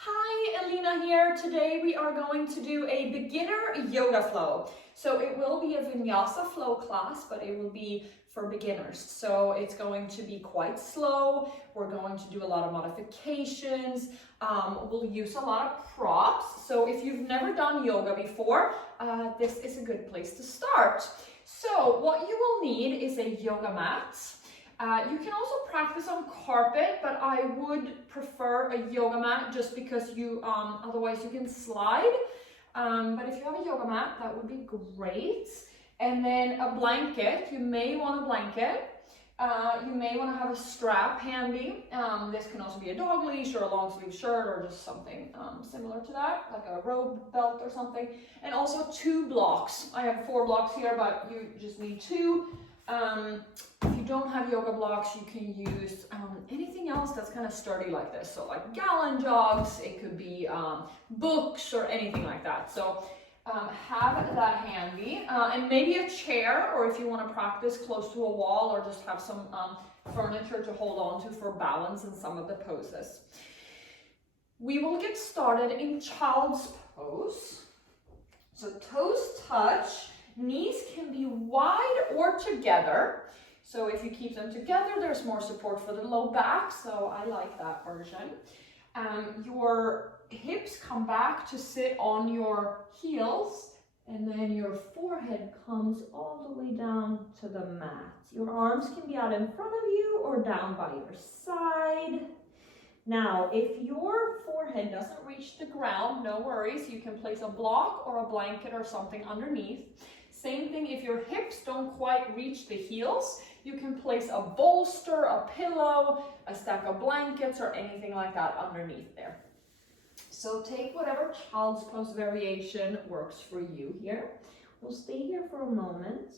Hi, Elena here. Today we are going to do a beginner yoga flow. So it will be a Vinyasa flow class, but it will be for beginners. So it's going to be quite slow. We're going to do a lot of modifications. We'll use a lot of props. So if you've never done yoga before, this is a good place to start. So what you will need is a yoga mat. You can also practice on carpet, but I would prefer a yoga mat just because you otherwise you can slide. But if you have a yoga mat, that would be great. And then a blanket. You may want a blanket. You may want to have a strap handy. This can also be a dog leash or a long sleeve shirt or just something similar to that, like a robe belt or something. And also 2 blocks. I have 4 blocks here, but you just need 2. If you don't have yoga blocks, you can use anything else that's kind of sturdy like this. So like gallon jugs, it could be books or anything like that. So have that handy, and maybe a chair, or if you want to practice close to a wall, or just have some furniture to hold on to for balance in some of the poses. We will get started in child's pose. So toes touch. Knees can be wide or together. So if you keep them together, there's more support for the low back. So I like that version. Your hips come back to sit on your heels, and then your forehead comes all the way down to the mat. Your arms can be out in front of you or down by your side. Now, if your forehead doesn't reach the ground, no worries. You can place a block or a blanket or something underneath. Same thing if your hips don't quite reach the heels, you can place a bolster, a pillow, a stack of blankets, or anything like that underneath there. So take whatever child's pose variation works for you here. We'll stay here for a moment.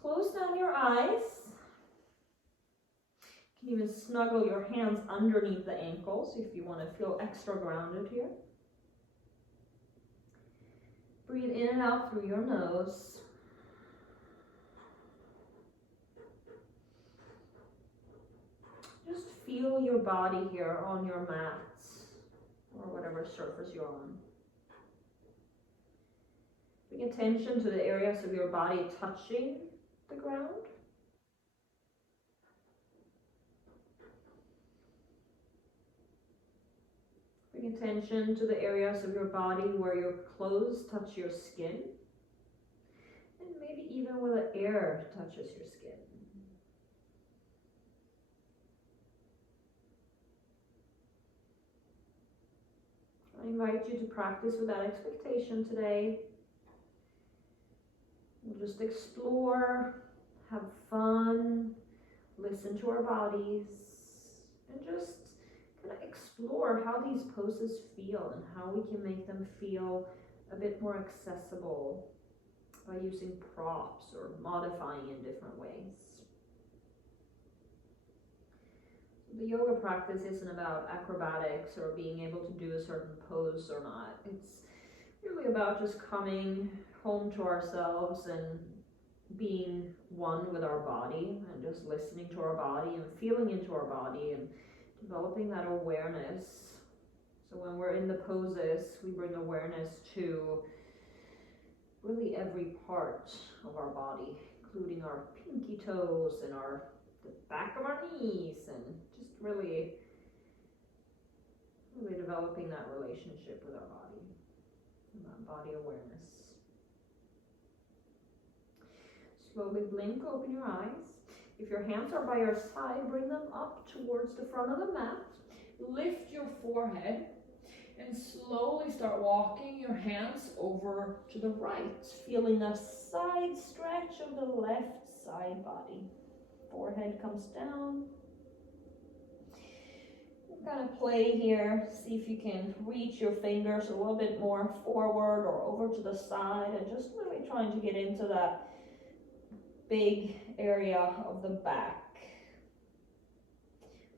Close down your eyes. You can even snuggle your hands underneath the ankles if you want to feel extra grounded here. Breathe in and out through your nose. Just feel your body here on your mat or whatever surface you're on. Bring attention to the areas of your body touching the ground. Bring attention to the areas of your body where your clothes touch your skin. And maybe even where the air touches your skin. I invite you to practice without expectation today. We'll just explore, have fun, listen to our bodies, and just kind of explore how these poses feel and how we can make them feel a bit more accessible by using props or modifying in different ways. The yoga practice isn't about acrobatics or being able to do a certain pose or not. It's really about just coming home to ourselves and being one with our body and just listening to our body and feeling into our body and developing that awareness. So when we're in the poses, we bring awareness to really every part of our body, including our pinky toes and the back of our knees, and just really developing that relationship with our body and that body awareness. Slowly blink, open your eyes. If your hands are by your side, bring them up towards the front of the mat. Lift your forehead and slowly start walking your hands over to the right, feeling a side stretch of the left side body. Forehead comes down. We're going to play here. See if you can reach your fingers a little bit more forward or over to the side, and just really trying to get into that big area of the back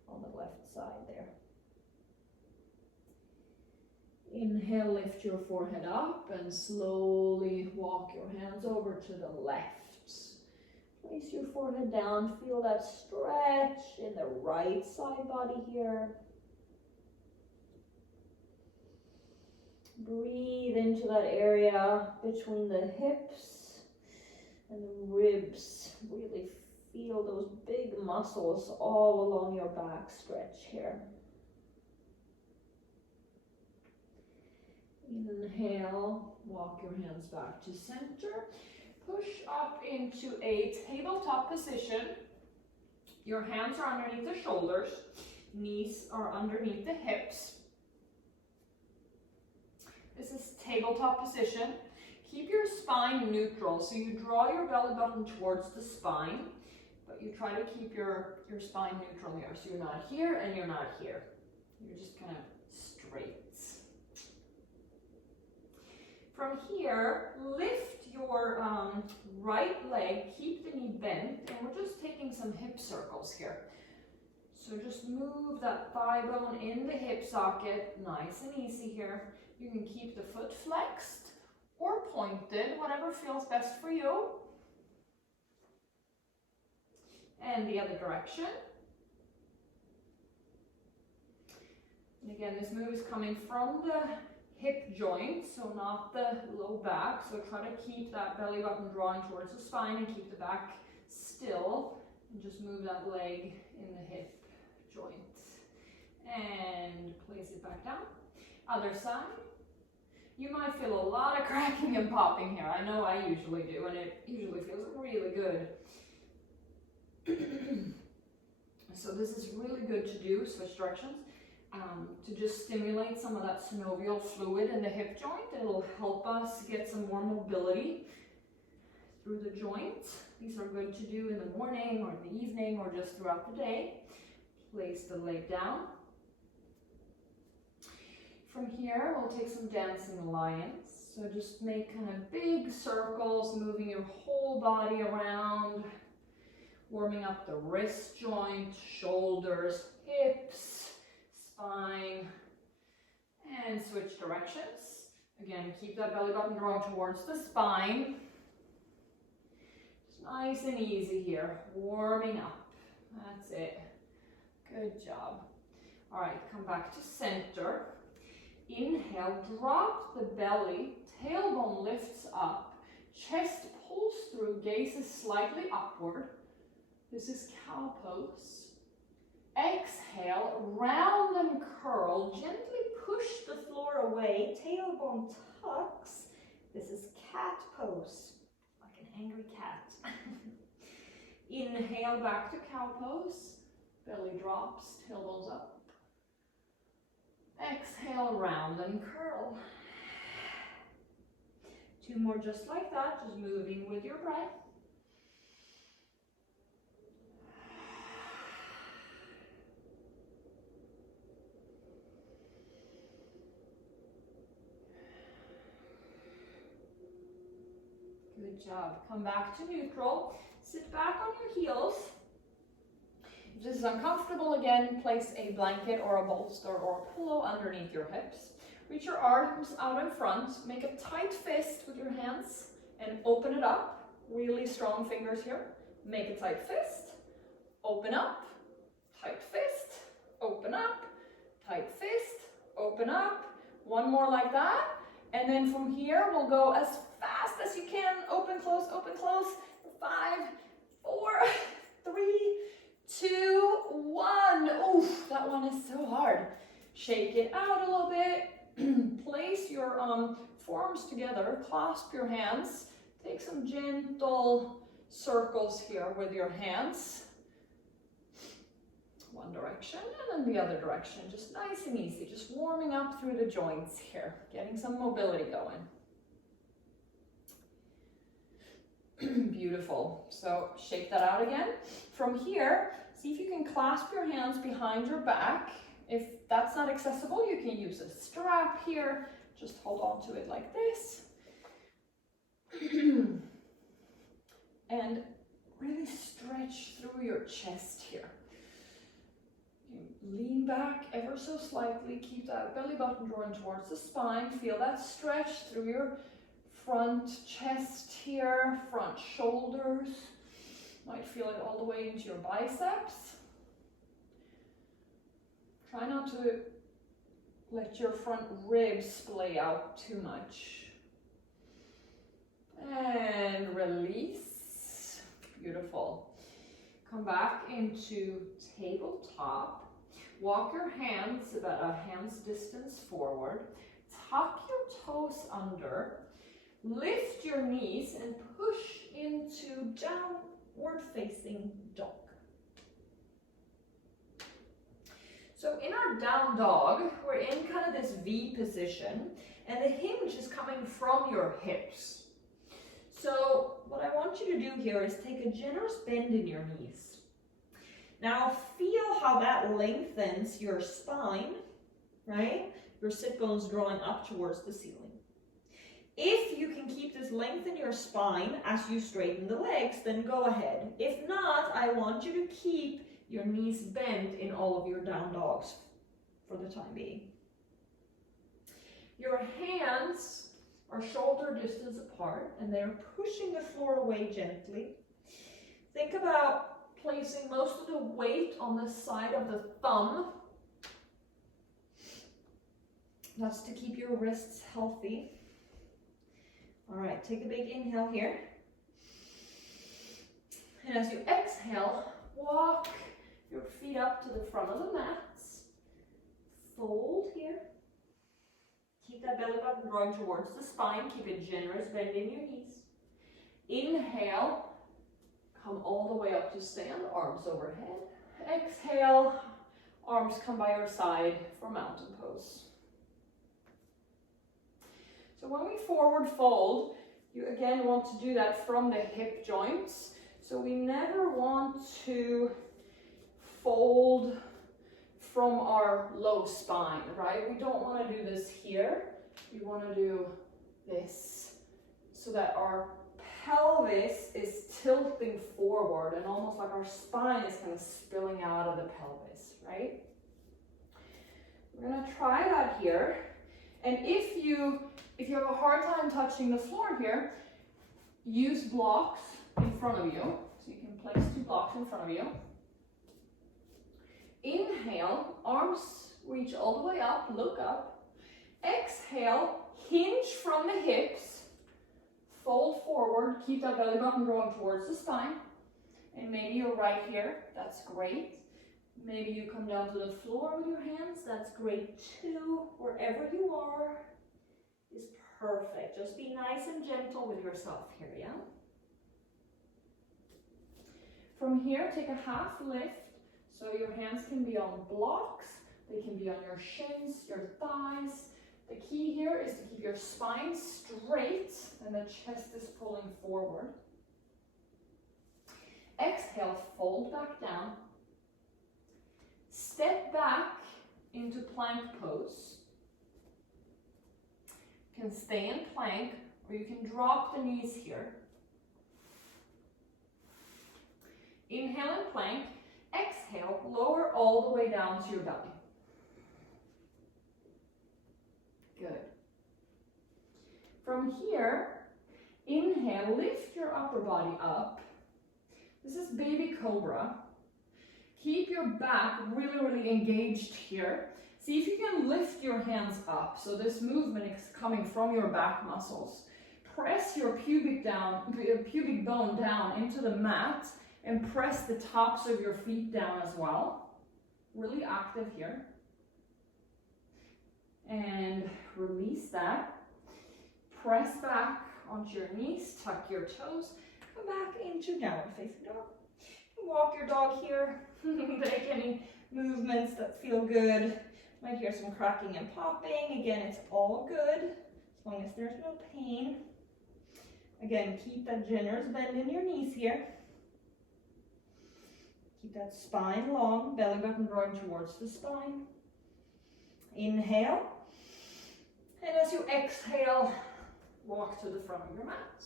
on the left side there. Inhale, lift your forehead up and slowly walk your hands over to the left. Place your forehead down, feel that stretch in the right side body here. Breathe into that area between the hips and the ribs. Really feel those big muscles all along your back stretch here. Inhale, walk your hands back to center. Push up into a tabletop position. Your hands are underneath the shoulders. Knees are underneath the hips. This is tabletop position. Keep your spine neutral. So you draw your belly button towards the spine, but you try to keep your spine neutral here. So you're not here and you're not here. You're just kind of straight. From here, lift your right leg, keep the knee bent, and we're just taking some hip circles here. So just move that thigh bone in the hip socket, nice and easy here. You can keep the foot flexed or pointed, whatever feels best for you. And the other direction. And again, this move is coming from the hip joint, so not the low back. So try to keep that belly button drawing towards the spine and keep the back still. And just move that leg in the hip joint. And place it back down. Other side. You might feel a lot of cracking and popping here. I know I usually do, and it usually feels really good. So this is really good to do, switch directions. To just stimulate some of that synovial fluid in the hip joint. It'll help us get some more mobility through the joint. These are good to do in the morning or in the evening or just throughout the day. Place the leg down. From here, we'll take some dancing lions. So just make kind of big circles, moving your whole body around, warming up the wrist joint, shoulders, hips, spine, and switch directions. Again, keep that belly button drawn towards the spine. Just nice and easy here, warming up. That's it. Good job. All right, come back to center. Inhale, drop the belly, tailbone lifts up, chest pulls through, gaze is slightly upward. This is cow pose. Exhale, round and curl, gently push the floor away, tailbone tucks. This is cat pose, like an angry cat. Inhale, back to cow pose, belly drops, tailbones up. Exhale, round and curl. Two more just like that, just moving with your breath. Good job. Come back to neutral. Sit back on your heels. If this is uncomfortable, again, place a blanket or a bolster or a pillow underneath your hips. Reach your arms out in front. Make a tight fist with your hands and open it up. Really strong fingers here. Make a tight fist. Open up. Tight fist. Open up. Tight fist. Open up. One more like that. And then from here, we'll go as fast as you can. Open, close, open, close. 5, 4, 3, 2, 1. Oof, that one is so hard. Shake it out a little bit. Place your forearms together. Clasp your hands. Take some gentle circles here with your hands. One direction and then the other direction. Just nice and easy. Just warming up through the joints here. Getting some mobility going. Beautiful. So shake that out again. From here, see if you can clasp your hands behind your back. If that's not accessible, you can use a strap here. Just hold on to it like this. And really stretch through your chest here. Lean back ever so slightly. Keep that belly button drawn towards the spine. Feel that stretch through your front chest here, front shoulders. Might feel it all the way into your biceps. Try not to let your front ribs splay out too much. And release. Beautiful. Come back into tabletop. Walk your hands about a hand's distance forward. Tuck your toes under. Lift your knees and push into downward facing dog. So in our down dog, we're in kind of this V position, and the hinge is coming from your hips. So what I want you to do here is take a generous bend in your knees. Now feel how that lengthens your spine, right? Your sit bone's drawing up towards the ceiling. If you can keep this length in your spine as you straighten the legs, then go ahead. If not, I want you to keep your knees bent in all of your down dogs for the time being. Your hands are shoulder distance apart and they're pushing the floor away gently. Think about placing most of the weight on the side of the thumb. That's to keep your wrists healthy. All right, take a big inhale here. And as you exhale, walk your feet up to the front of the mats. Fold here. Keep that belly button drawing towards the spine. Keep a generous bend in your knees. Inhale, come all the way up to stand, arms overhead. Exhale, arms come by your side for mountain pose. So when we forward fold, you again want to do that from the hip joints. So we never want to fold from our low spine, right? We don't want to do this here. We want to do this so that our pelvis is tilting forward and almost like our spine is kind of spilling out of the pelvis, right? We're going to try that here. And if you have a hard time touching the floor here, use blocks in front of you. So you can place 2 blocks in front of you. Inhale, arms reach all the way up, look up. Exhale, hinge from the hips, fold forward, keep that belly button drawing towards the spine. And maybe you're right here, that's great. Maybe you come down to the floor with your hands, that's great too. Wherever you are is perfect. Just be nice and gentle with yourself here, yeah? From here, take a half lift. So your hands can be on blocks, they can be on your shins, your thighs. The key here is to keep your spine straight and the chest is pulling forward. Exhale, fold back down. Step back into plank pose. You can stay in plank or you can drop the knees here. Inhale in plank. Exhale, lower all the way down to your belly. Good. From here, inhale, lift your upper body up. This is baby cobra. Keep your back really, really engaged here. See if you can lift your hands up. So this movement is coming from your back muscles. Press your pubic bone down into the mat. And press the tops of your feet down as well. Really active here. And release that. Press back onto your knees, tuck your toes, come back into downward facing dog. Walk your dog here. Make any movements that feel good. Might hear some cracking and popping. Again, it's all good as long as there's no pain. Again, keep that generous bend in your knees here. Keep that spine long, belly button drawing towards the spine. Inhale. And as you exhale, walk to the front of your mat.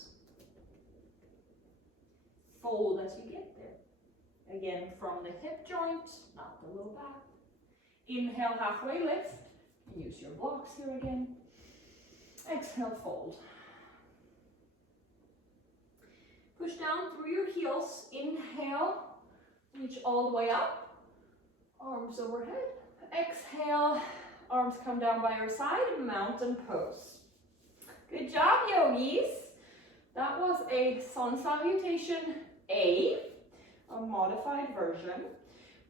Fold as you get there. Again, from the hip joint, not the low back. Inhale, halfway lift. Use your blocks here again. Exhale, fold. Push down through your heels. Inhale. Reach all the way up, arms overhead. Exhale, arms come down by your side, mountain pose. Good job, yogis. That was a sun salutation A, a modified version.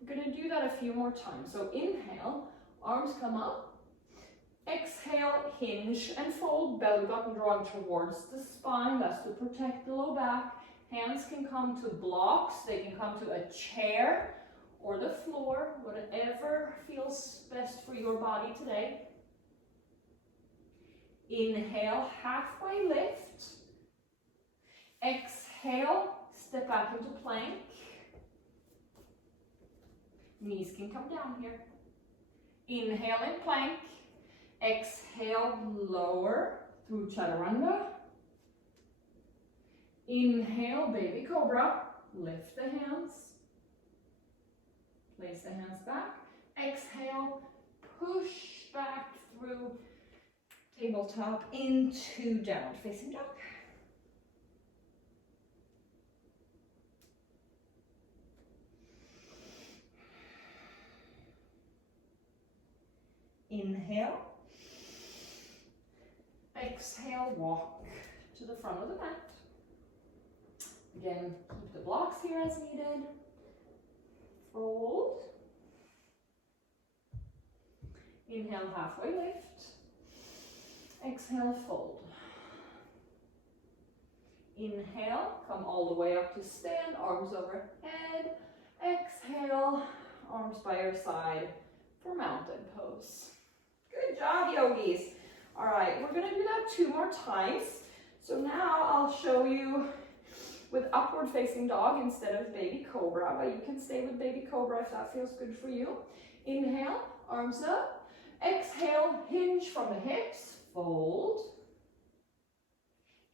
We're going to do that a few more times. So inhale, arms come up. Exhale, hinge and fold, belly button drawing towards the spine. That's to protect the low back. Hands can come to blocks. They can come to a chair or the floor, whatever feels best for your body today. Inhale, halfway lift. Exhale, step back into plank. Knees can come down here. Inhale in plank. Exhale, lower through chaturanga. Inhale, baby cobra. Lift the hands. Place the hands back. Exhale, push back through tabletop into downward facing dog. Inhale. Exhale, walk to the front of the mat. Again, keep the blocks here as needed. Fold. Inhale, halfway lift. Exhale, fold. Inhale, come all the way up to stand, arms overhead. Exhale, arms by your side for mountain pose. Good job, yogis. All right, we're gonna do that 2 more times. So now I'll show you with upward facing dog instead of baby cobra, but you can stay with baby cobra if that feels good for you. Inhale, arms up. Exhale, hinge from the hips, fold.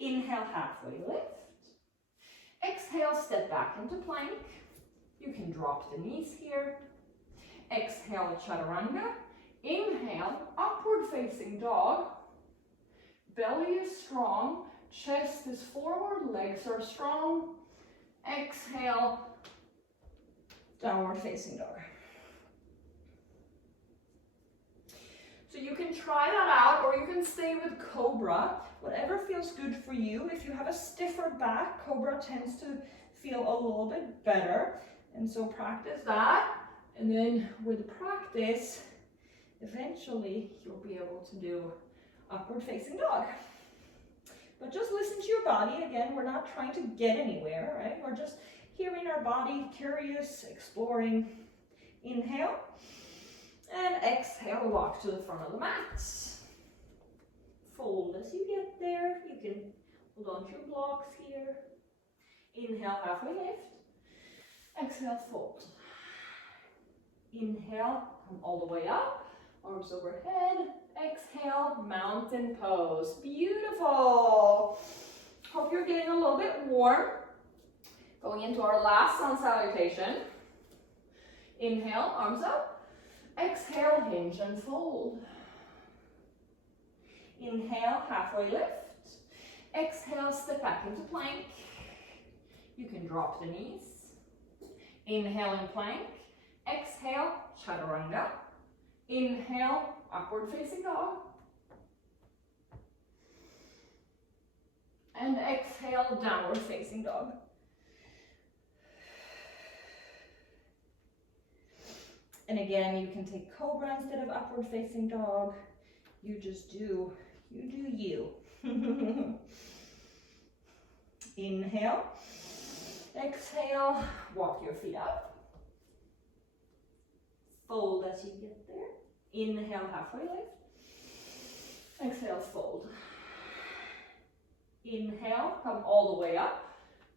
Inhale, halfway lift. Exhale, step back into plank. You can drop the knees here. Exhale, chaturanga. Inhale, upward facing dog. Belly is strong, chest is forward, legs are strong. Exhale, downward facing dog. So you can try that out, or you can stay with cobra, whatever feels good for you. If you have a stiffer back, cobra tends to feel a little bit better. And so practice that. And then with practice, eventually you'll be able to do upward facing dog. But just listen to your body. Again, we're not trying to get anywhere, right? We're just hearing our body, curious, exploring. Inhale. And exhale, walk to the front of the mat. Fold as you get there. You can hold on to your blocks here. Inhale, halfway lift. Exhale, fold. Inhale, come all the way up. Arms overhead. Exhale, mountain pose. Beautiful. Hope you're getting a little bit warm. Going into our last sun salutation. Inhale, arms up. Exhale, hinge and fold. Inhale, halfway lift. Exhale, step back into plank. You can drop the knees. Inhale in plank. Exhale, chaturanga. Inhale, upward facing dog. And exhale, downward facing dog. And again, you can take cobra instead of upward facing dog. You just do you. Inhale. Exhale, walk your feet up. Fold as you get there. Inhale, halfway lift. Exhale, fold. Inhale, come all the way up.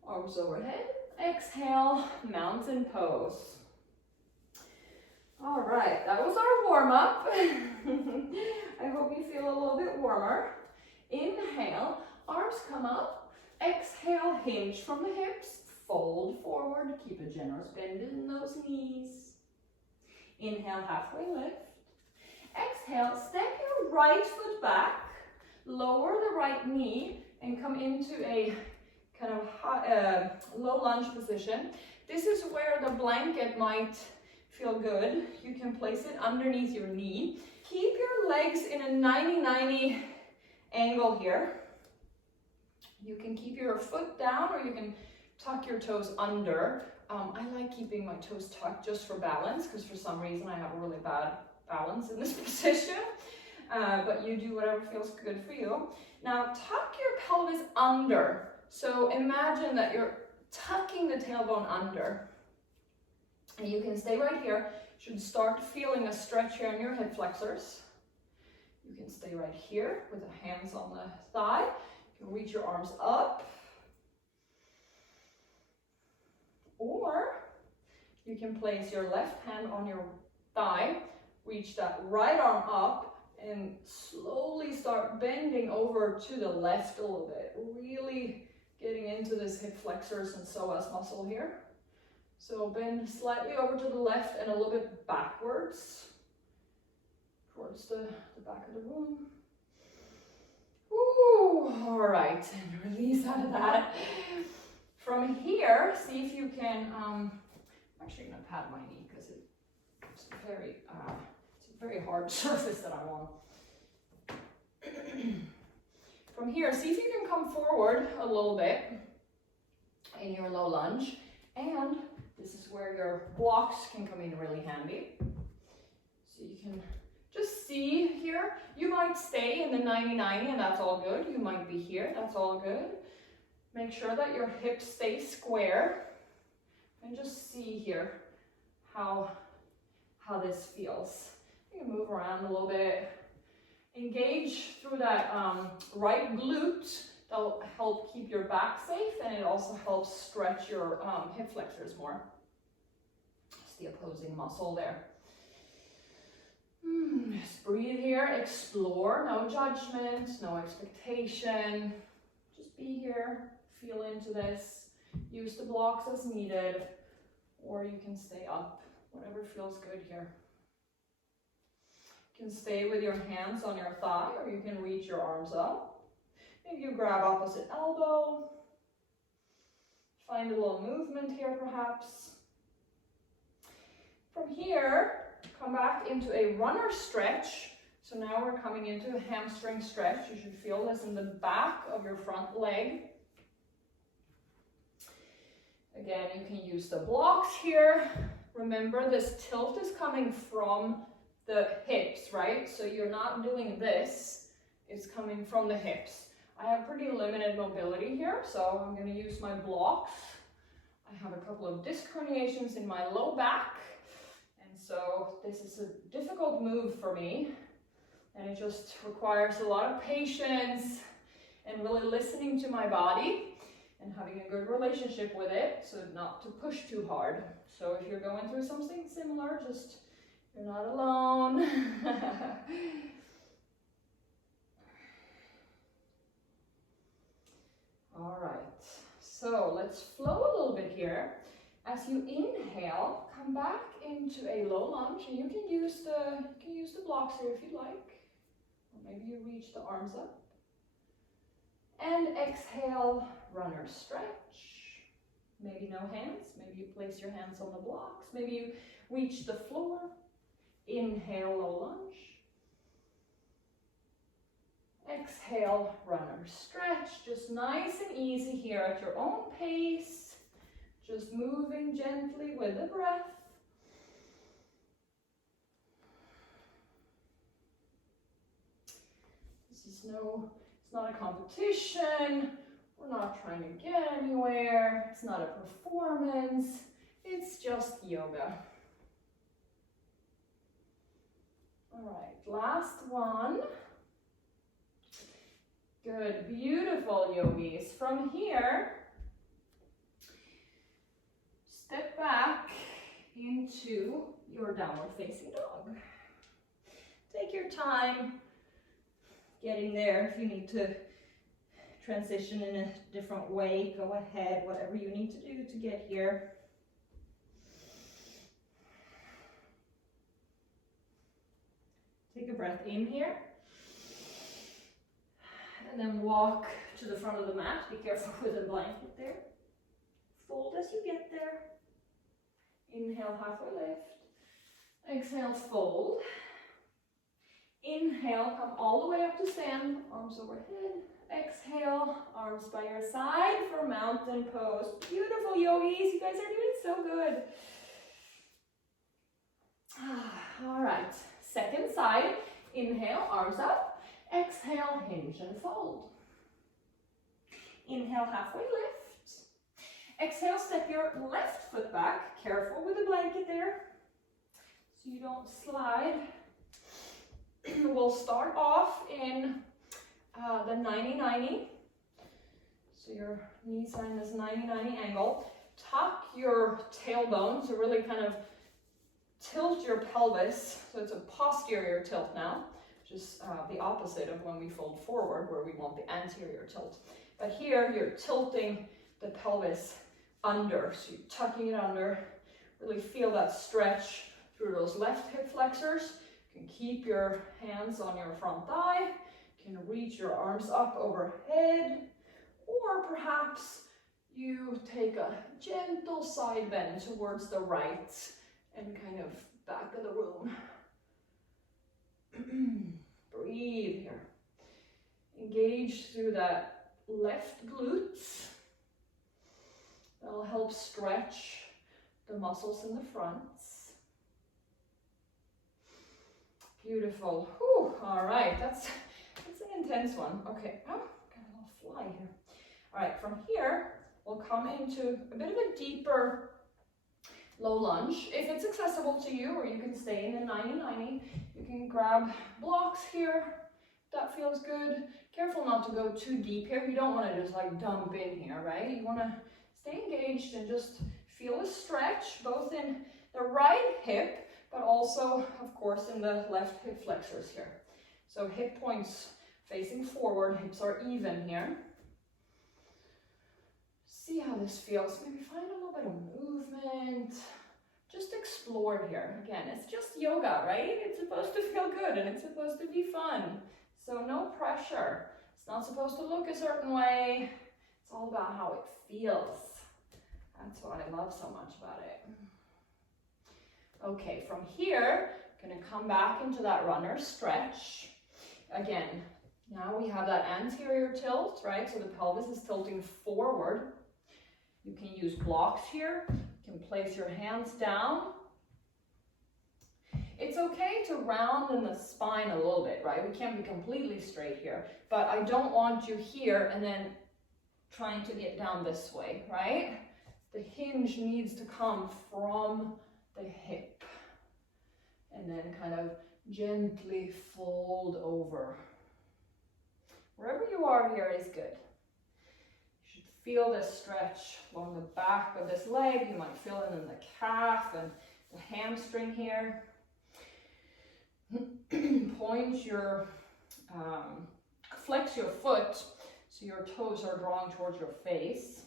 Arms overhead. Exhale, mountain pose. All right, that was our warm-up. I hope you feel a little bit warmer. Inhale, arms come up. Exhale, hinge from the hips. Fold forward, keep a generous bend in those knees. Inhale, halfway lift. Exhale, step your right foot back, lower the right knee, and come into a kind of low lunge position. This is where the blanket might feel good, you can place it underneath your knee. Keep your legs in a 90-90 angle here. You can keep your foot down or you can tuck your toes under. I like keeping my toes tucked just for balance because for some reason I have a really bad balance in this position. But you do whatever feels good for you. Now tuck your pelvis under. So imagine that you're tucking the tailbone under. And you can stay right here. You should start feeling a stretch here in your hip flexors. You can stay right here with the hands on the thigh. You can reach your arms up. Or you can place your left hand on your thigh, reach that right arm up, and slowly start bending over to the left a little bit. Really getting into this hip flexors and psoas muscle here. So bend slightly over to the left and a little bit backwards towards the back of the room. Ooh, all right, and release out of that. From here, see if you can, I'm actually gonna pat my knee because it's a very hard surface that I'm on. From here, see if you can come forward a little bit in your low lunge, and this is where your blocks can come in really handy. So you can just see here, you might stay in the 90-90 and that's all good. You might be here, that's all good. Make sure that your hips stay square and just see here how this feels. You can move around a little bit. Engage through that right glute. That'll help keep your back safe and it also helps stretch your hip flexors more. It's the opposing muscle there. Just breathe here, explore, no judgment, no expectation. Just be here, feel into this. Use the blocks as needed, or you can stay up, whatever feels good here. You can stay with your hands on your thigh, or you can reach your arms up. Maybe you grab opposite elbow. Find a little movement here perhaps. From here, come back into a runner stretch. So now we're coming into a hamstring stretch. You should feel this in the back of your front leg. Again, you can use the blocks here. Remember, this tilt is coming from the hips, right? So you're not doing this, it's coming from the hips. I have pretty limited mobility here, so I'm going to use my blocks. I have a couple of disc herniations in my low back, and so this is a difficult move for me, and it just requires a lot of patience and really listening to my body and having a good relationship with it, so not to push too hard. So if you're going through something similar, just, you're not alone. All right, so let's flow a little bit here. As you inhale, come back into a low lunge, and you can use the blocks here if you like, or maybe you reach the arms up. And exhale, runner stretch. Maybe no hands, maybe you place your hands on the blocks, maybe you reach the floor. Inhale, low lunge. Exhale, runner stretch. Just nice and easy here at your own pace. Just moving gently with the breath. It's not a competition. We're not trying to get anywhere. It's not a performance. It's just yoga. All right, last one. Good, beautiful, yogis. From here, step back into your downward facing dog. Take your time getting there. If you need to transition in a different way, go ahead, whatever you need to do to get here. Take a breath in here. And then walk to the front of the mat. Be careful with the blanket there. Fold as you get there. Inhale, halfway lift. Exhale, fold. Inhale, come all the way up to stand, arms overhead. Exhale, arms by your side for mountain pose. Beautiful, yogis. You guys are doing so good. All right, second side. Inhale, arms up. Exhale, hinge and fold. Inhale, halfway lift. Exhale, step your left foot back. Careful with the blanket there, so you don't slide. We'll start off in the 90-90. So your knees are in this 90-90 angle. Tuck your tailbone to really kind of tilt your pelvis. So it's a posterior tilt now, which is the opposite of when we fold forward, where we want the anterior tilt. But here you're tilting the pelvis under, so you're tucking it under. Really feel that stretch through those left hip flexors. You can keep your hands on your front thigh. You can reach your arms up overhead, or perhaps you take a gentle side bend towards the right and kind of back of the room. Breathe here. Engage through that left glutes. That'll help stretch the muscles in the fronts. Beautiful. Whew. All right, that's an intense one. Okay, oh, got a little fly here. All right, from here, we'll come into a bit of a deeper low lunge. If it's accessible to you, or you can stay in the 90-90, you can grab blocks here. That feels good. Careful not to go too deep here. You don't want to just like dump in here, right? You want to stay engaged and just feel a stretch, both in the right hip, but also, of course, in the left hip flexors here. So hip points facing forward, hips are even here. See how this feels. Maybe find a little bit of movement. Just explore here. Again, it's just yoga, right? It's supposed to feel good and it's supposed to be fun. So no pressure. It's not supposed to look a certain way. It's all about how it feels. That's what I love so much about it. Okay, from here, gonna come back into that runner stretch. Again, now we have that anterior tilt, right? So the pelvis is tilting forward. You can use blocks here. You can place your hands down. It's okay to round in the spine a little bit, right? We can't be completely straight here, but I don't want you here and then trying to get down this way, right? The hinge needs to come from the hip and then kind of gently fold over. Wherever you are here is good. You should feel this stretch along the back of this leg. You might feel it in the calf and the hamstring here. Point your, flex your foot so your toes are drawn towards your face.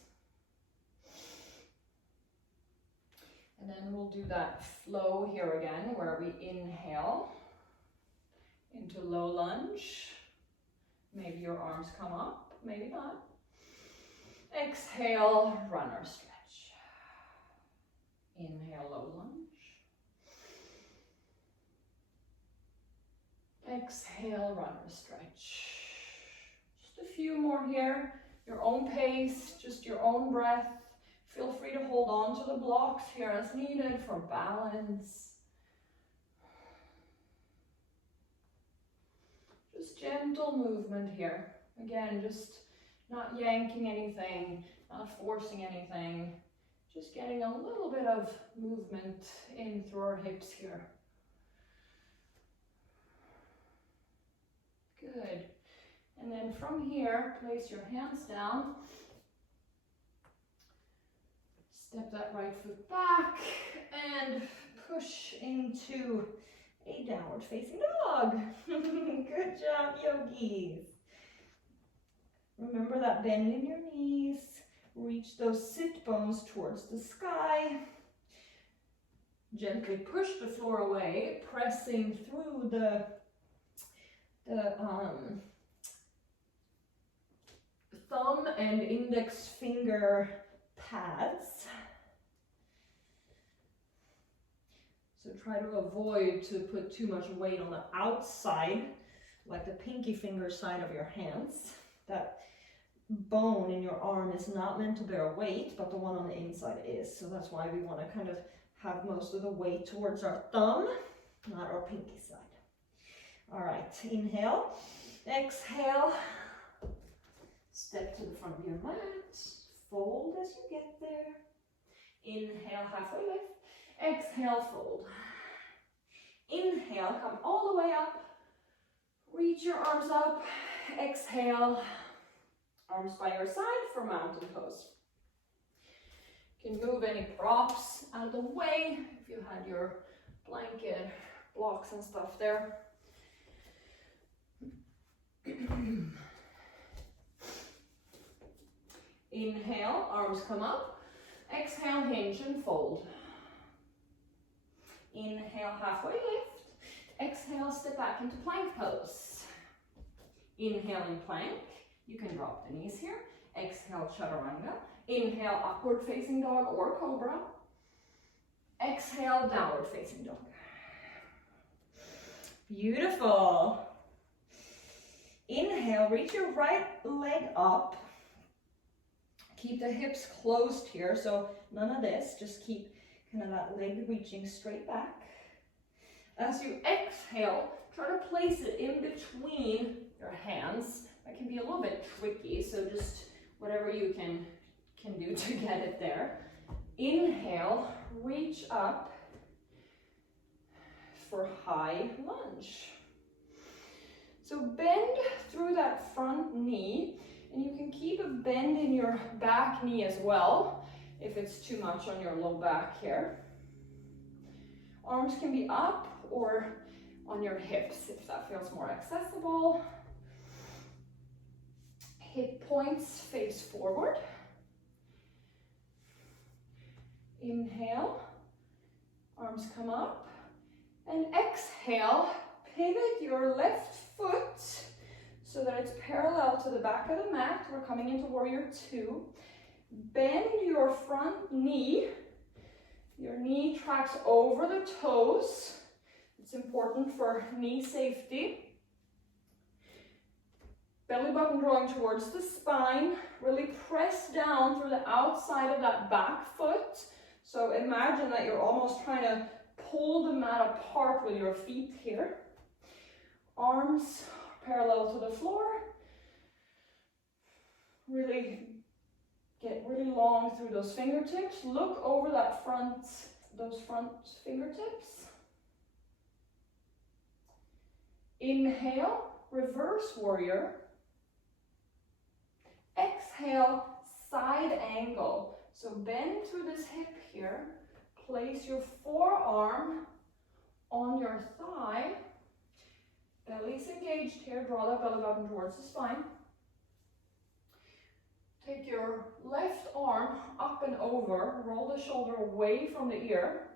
And then we'll do that flow here again, where we inhale into low lunge. Maybe your arms come up, maybe not. Exhale, runner stretch. Inhale, low lunge. Exhale, runner stretch. Just a few more here. Your own pace, just your own breath. Feel free to hold on to the blocks here as needed for balance. Just gentle movement here. Again, just not yanking anything, not forcing anything. Just getting a little bit of movement in through our hips here. Good. And then from here, place your hands down. Step that right foot back and push into a downward facing dog. Good job, yogis. Remember that bend in your knees. Reach those sit bones towards the sky. Gently push the floor away, pressing through the thumb and index finger pads. So try to avoid to put too much weight on the outside, like the pinky finger side of your hands. That bone in your arm is not meant to bear weight, but the one on the inside is. So that's why we want to kind of have most of the weight towards our thumb, not our pinky side. All right, inhale, exhale, step to the front of your mat, fold as you get there. Inhale, halfway lift. Exhale, fold. Inhale, come all the way up. Reach your arms up. Exhale, arms by your side for mountain pose. You can move any props out of the way if you had your blanket blocks and stuff there. Inhale, arms come up. Exhale, hinge and fold. Inhale, halfway lift. Exhale, step back into plank pose. Inhale in plank. You can drop the knees here. Exhale, chaturanga. Inhale, upward facing dog or cobra. Exhale, downward facing dog. Beautiful. Inhale, reach your right leg up. Keep the hips closed here, so none of this. Just keep kind of that leg reaching straight back. As you exhale, try to place it in between your hands. That can be a little bit tricky, so just whatever you can do to get it there. Inhale, reach up for high lunge. So bend through that front knee, and you can keep a bend in your back knee as well, if it's too much on your low back here. Arms can be up or on your hips, if that feels more accessible. Hip points face forward. Inhale, arms come up, and exhale, pivot your left foot so that it's parallel to the back of the mat. We're coming into warrior two. Bend your front knee. Your knee tracks over the toes. It's important for knee safety. Belly button drawing towards the spine. Really press down through the outside of that back foot. So imagine that you're almost trying to pull the mat apart with your feet here. Arms parallel to the floor. Really get really long through those fingertips. Look over those front fingertips. Inhale, reverse warrior. Exhale, side angle. So bend through this hip here. Place your forearm on your thigh. Belly's engaged here. Draw that belly button towards the spine. Take your left arm up and over. Roll the shoulder away from the ear.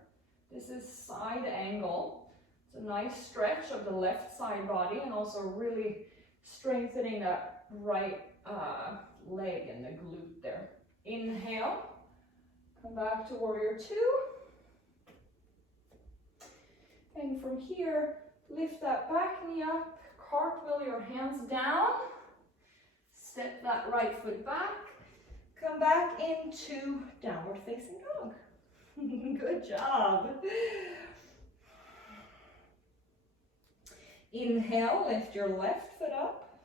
This is side angle. It's a nice stretch of the left side body and also really strengthening that right leg and the glute there. Inhale. Come back to warrior two. And from here, lift that back knee up, cartwheel your hands down, step that right foot back, come back into downward facing dog. Good job. Inhale, lift your left foot up.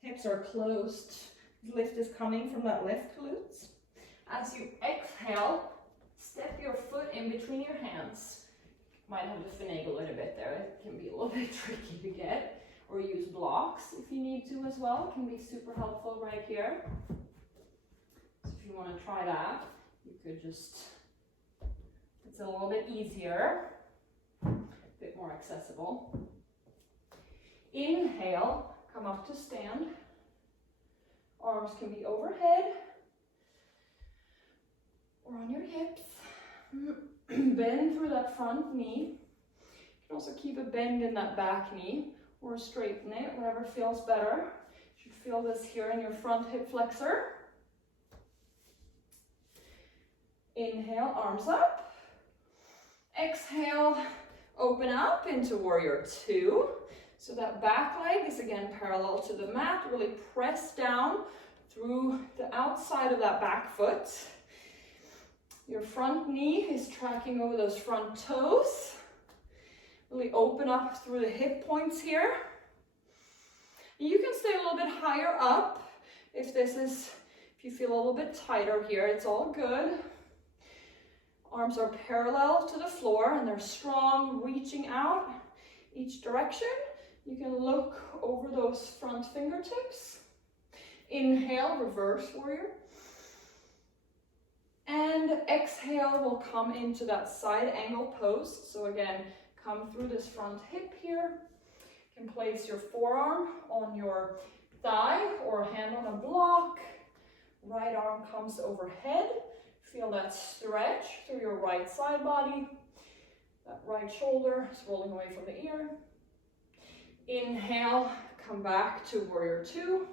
Hips are closed. Lift is coming from that left glutes. As you exhale, step your foot in between your hands. Might have to finagle it a bit there. It can be a little bit tricky to get. Or use blocks if you need to as well. It can be super helpful right here. So if you want to try that, you could just, it's a little bit easier, a bit more accessible. Inhale, come up to stand. Arms can be overhead or on your hips. Bend through that front knee. You can also keep a bend in that back knee or straighten it, whatever feels better. You should feel this here in your front hip flexor. Inhale, arms up. Exhale, open up into warrior two. So that back leg is again parallel to the mat. Really press down through the outside of that back foot. Your front knee is tracking over those front toes. Really open up through the hip points here. You can stay a little bit higher up if you feel a little bit tighter here, it's all good. Arms are parallel to the floor and they're strong, reaching out each direction. You can look over those front fingertips. Inhale, reverse warrior. And exhale, we'll come into that side angle pose. So again, come through this front hip here. You can place your forearm on your thigh or hand on a block. Right arm comes overhead. Feel that stretch through your right side body. That right shoulder is rolling away from the ear. Inhale, come back to warrior two.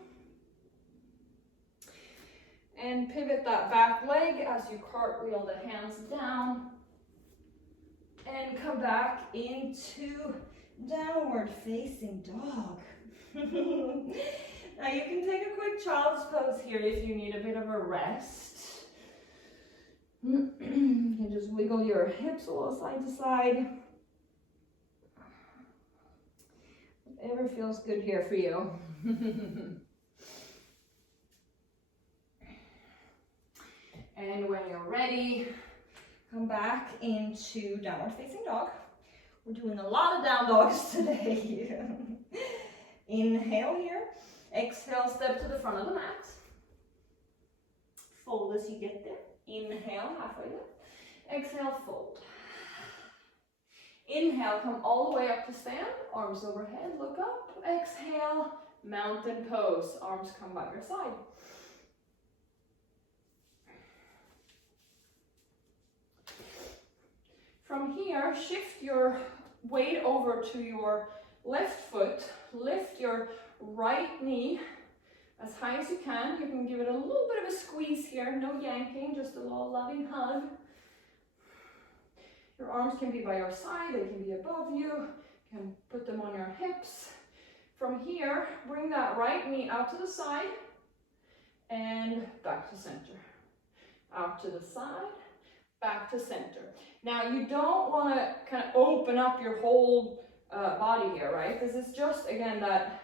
And pivot that back leg as you cartwheel the hands down. And come back into downward facing dog. Now you can take a quick child's pose here if you need a bit of a rest. You can just wiggle your hips a little side to side. Whatever feels good here for you. And when you're ready, come back into downward facing dog. We're doing a lot of down dogs today. Inhale here. Exhale, step to the front of the mat. Fold as you get there. Inhale, halfway there. Exhale, fold. Inhale, come all the way up to stand. Arms overhead, look up. Exhale, mountain pose. Arms come by your side. From here, shift your weight over to your left foot. Lift your right knee as high as you can. You can give it a little bit of a squeeze here, no yanking, just a little loving hug. Your arms can be by your side, they can be above you. You can put them on your hips. From here, bring that right knee out to the side and back to center. Out to the side, back to center. Now you don't want to kind of open up your whole body here, right? This is just, again, that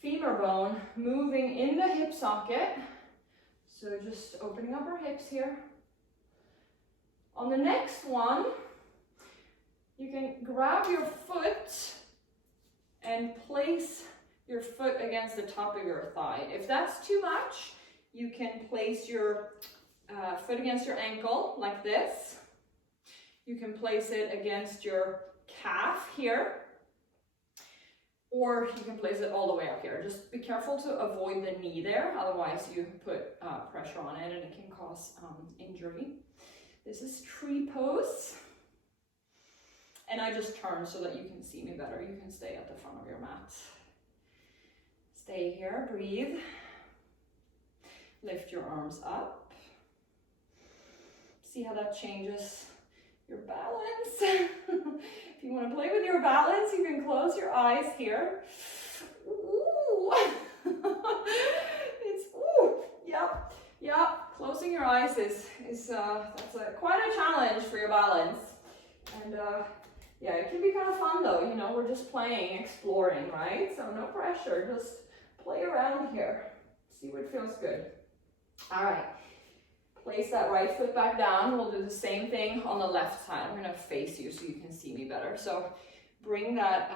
femur bone moving in the hip socket. So just opening up our hips here. On the next one, you can grab your foot and place your foot against the top of your thigh. If that's too much, you can place your foot against your ankle like this. You can place it against your calf here, or you can place it all the way up here. Just be careful to avoid the knee there, otherwise you put pressure on it and it can cause injury. This is tree pose. And I just turn so that you can see me better. You can stay at the front of your mat. Stay here, breathe. Lift your arms up. See how that changes your balance. If you want to play with your balance, you can close your eyes here. Ooh. It's ooh. Yep. Closing your eyes is quite a challenge for your balance. And yeah, it can be kind of fun though. You know, we're just playing, exploring, right? So no pressure. Just play around here. See what feels good. All right. Place that right foot back down. We'll do the same thing on the left side. I'm going to face you so you can see me better. So bring that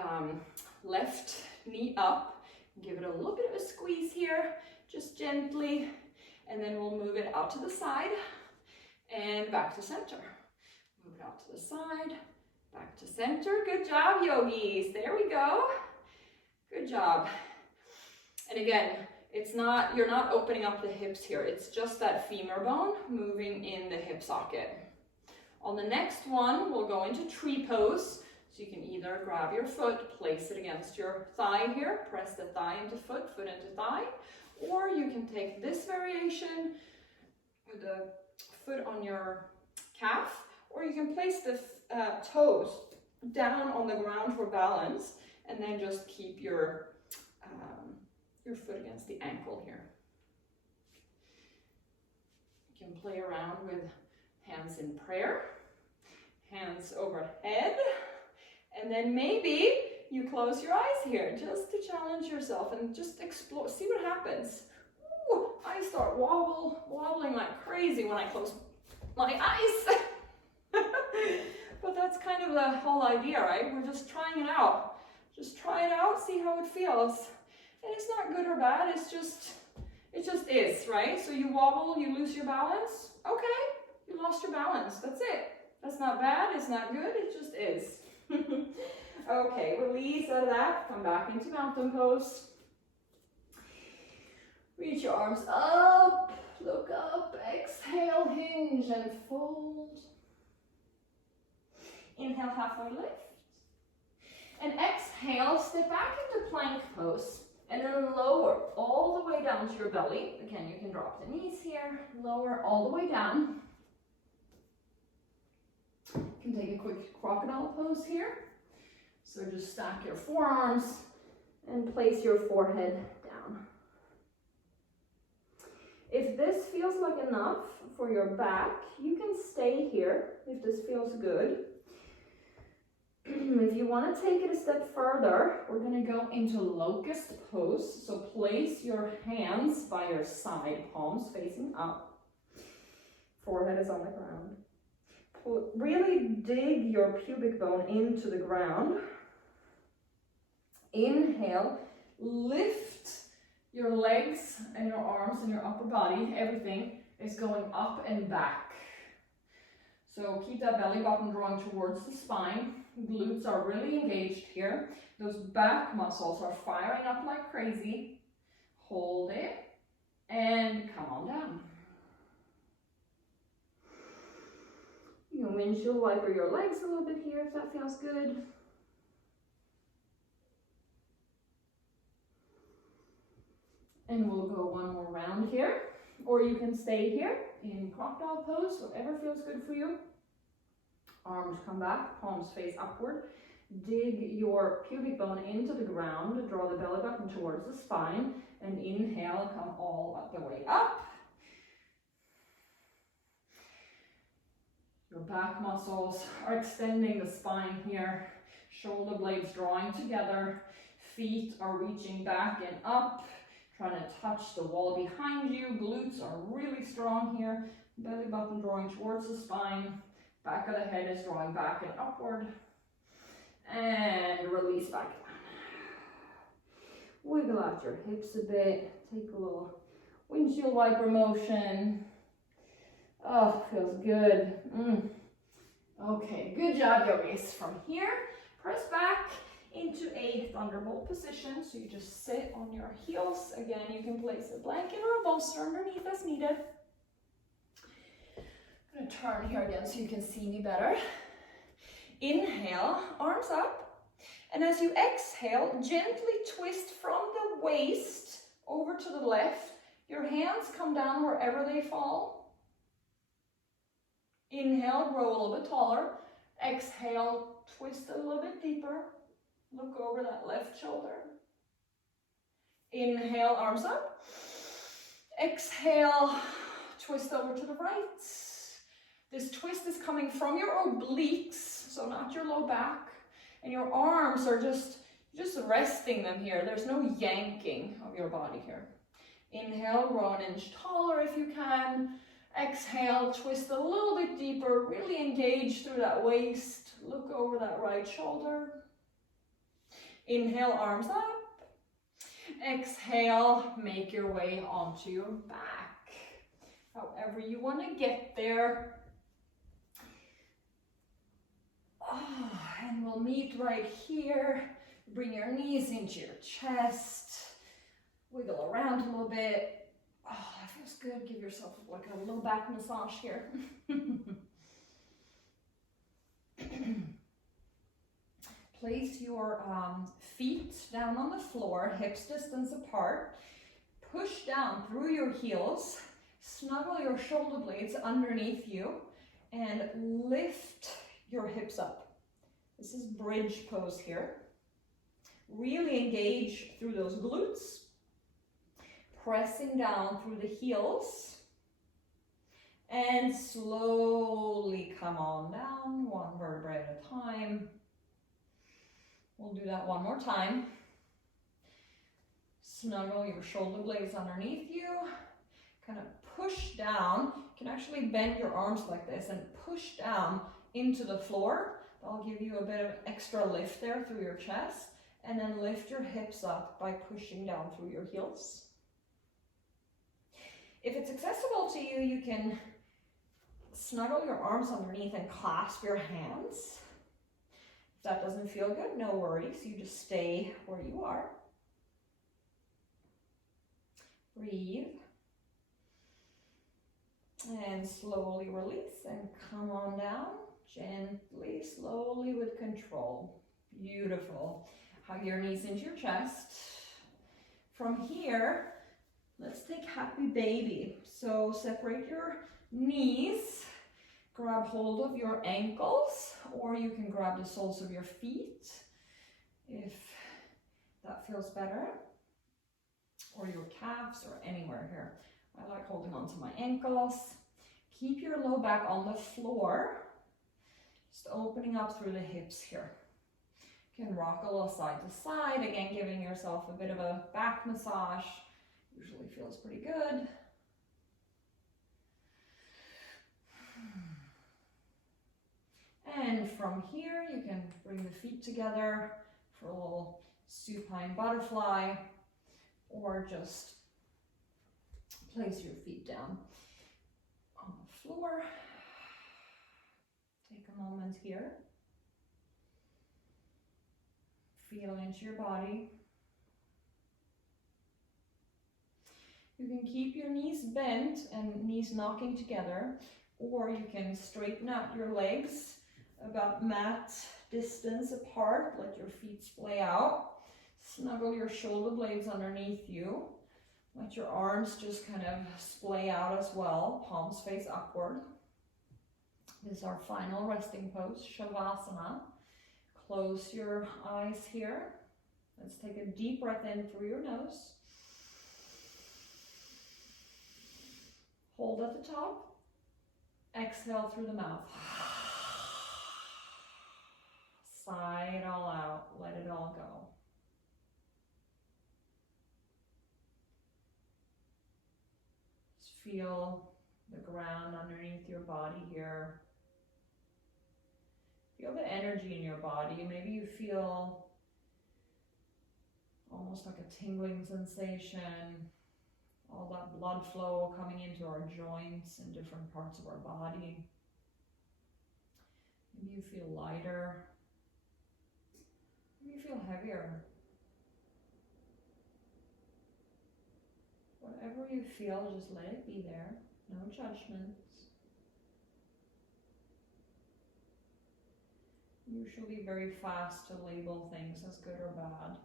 left knee up. Give it a little bit of a squeeze here, just gently. And then we'll move it out to the side and back to center. Move it out to the side, back to center. Good job, yogis. There we go. Good job. And again, you're not opening up the hips here. It's just that femur bone moving in the hip socket. On the next one, we'll go into tree pose. So you can either grab your foot, place it against your thigh here, press the thigh into foot, foot into thigh, or you can take this variation with the foot on your calf, or you can place the toes down on the ground for balance, and then just keep your foot against the ankle here. You can play around with hands in prayer, hands overhead, and then maybe you close your eyes here just to challenge yourself and just explore, see what happens. Ooh, I start wobbling like crazy when I close my eyes. But that's kind of the whole idea, right? We're just trying it out. Just try it out, see how it feels. And it's not good or bad, it just is, right? So you wobble, you lose your balance. Okay, you lost your balance, that's it. That's not bad, it's not good, it just is. Okay, release out of that, come back into mountain pose. Reach your arms up, look up, exhale, hinge and fold. Inhale, halfway lift. And exhale, step back into plank pose. And then lower all the way down to your belly. Again, you can drop the knees here, lower all the way down. You can take a quick crocodile pose here. So just stack your forearms and place your forehead down. If this feels like enough for your back, you can stay here if this feels good. If you want to take it a step further, we're going to go into locust pose. So place your hands by your side, palms facing up. Forehead is on the ground. Really dig your pubic bone into the ground. Inhale, lift your legs and your arms and your upper body. Everything is going up and back. So keep that belly button drawing towards the spine. Glutes are really engaged here. Those back muscles are firing up like crazy. Hold it and come on down. You can windshield wiper your legs a little bit here if that feels good. And we'll go one more round here. Or you can stay here in crocodile pose, whatever feels good for you. Arms come back, palms face upward. Dig your pubic bone into the ground. Draw the belly button towards the spine. And inhale, come all the way up. Your back muscles are extending the spine here. Shoulder blades drawing together. Feet are reaching back and up. Trying to touch the wall behind you. Glutes are really strong here. Belly button drawing towards the spine. Back of the head is drawing back and upward. And release back down. Wiggle out your hips a bit. Take a little windshield wiper motion. Oh, feels good. Okay, good job, yogis. From here, press back into a thunderbolt position. So you just sit on your heels. Again, you can place a blanket or a bolster underneath as needed. I'm going to turn here again so you can see me better. Inhale, arms up. And as you exhale, gently twist from the waist over to the left. Your hands come down wherever they fall. Inhale, grow a little bit taller. Exhale, twist a little bit deeper. Look over that left shoulder. Inhale, arms up. Exhale, twist over to the right. This twist is coming from your obliques, so not your low back. And your arms are just resting them here. There's no yanking of your body here. Inhale, grow an inch taller if you can. Exhale, twist a little bit deeper. Really engage through that waist. Look over that right shoulder. Inhale, arms up. Exhale, make your way onto your back. However you want to get there. Oh, and we'll meet right here. Bring your knees into your chest. Wiggle around a little bit. Oh, that feels good. Give yourself like a little back massage here. Place your feet down on the floor, hips distance apart. Push down through your heels. Snuggle your shoulder blades underneath you and lift your hips up. This is bridge pose here. Really engage through those glutes, pressing down through the heels, and slowly come on down, one vertebrae at a time. We'll do that one more time. Snuggle your shoulder blades underneath you, kind of push down. You can actually bend your arms like this and push down into the floor. That'll give you a bit of extra lift there through your chest, and then lift your hips up by pushing down through your heels. If it's accessible to you, you can snuggle your arms underneath and clasp your hands. If that doesn't feel good, no worries. You just stay where you are. Breathe. And slowly release and come on down. Gently, slowly with control. Beautiful. Hug your knees into your chest. From here, let's take happy baby. So separate your knees. Grab hold of your ankles, or you can grab the soles of your feet if that feels better, or your calves, or anywhere here. I like holding on to my ankles. Keep your low back on the floor, just opening up through the hips here. You can rock a little side to side, again giving yourself a bit of a back massage. Usually feels pretty good. And from here, you can bring the feet together for a little supine butterfly, or just place your feet down on the floor. Take a moment here. Feel into your body. You can keep your knees bent and knees knocking together, or you can straighten out your legs about mat distance apart. Let your feet splay out. Snuggle your shoulder blades underneath you. Let your arms just kind of splay out as well. Palms face upward. This is our final resting pose, Shavasana. Close your eyes here. Let's take a deep breath in through your nose. Hold at the top. Exhale through the mouth. Sigh it all out. Let it all go. Just feel the ground underneath your body here. Feel the energy in your body. Maybe you feel almost like a tingling sensation. All that blood flow coming into our joints and different parts of our body. Maybe you feel lighter. Maybe you feel heavier. Whatever you feel, just let it be there. No judgments. Usually very fast to label things as good or bad.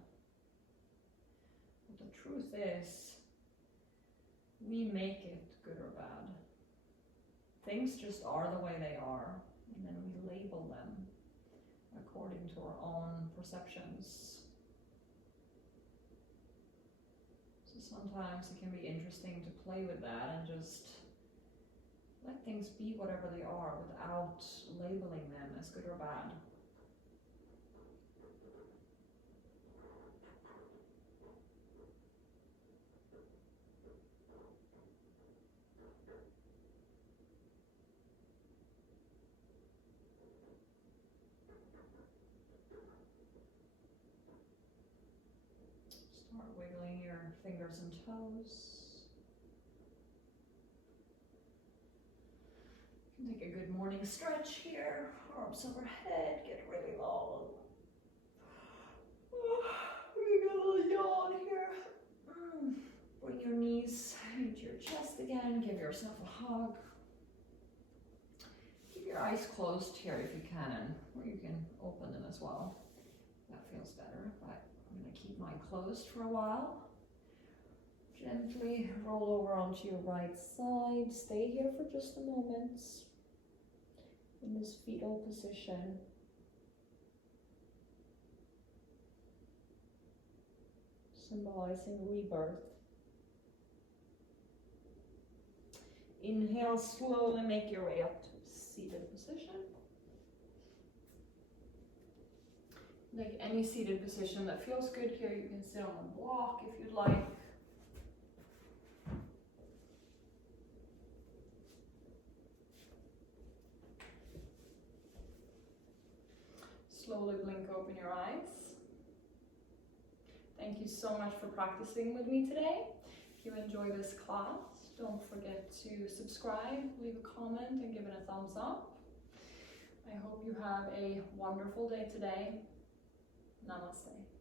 But the truth is, we make it good or bad. Things just are the way they are, and then we label them according to our own perceptions. So sometimes it can be interesting to play with that and just let things be whatever they are without labeling them as good or bad. Start wiggling your fingers and toes. You can take a good morning stretch here. Arms overhead, get really long. We got a little yawn here. Bring your knees into your chest again. Give yourself a hug. Keep your eyes closed here if you can, or you can open them as well. That feels better, but I'm going to keep mine closed for a while. Gently roll over onto your right side. Stay here for just a moment. in this fetal position. Symbolizing rebirth. Inhale, slowly make your way up to seated position. Like any seated position that feels good here, you can sit on a block if you'd like. Slowly blink open your eyes. Thank you so much for practicing with me today. If you enjoy this class, don't forget to subscribe, leave a comment, and give it a thumbs up. I hope you have a wonderful day today. Namaste.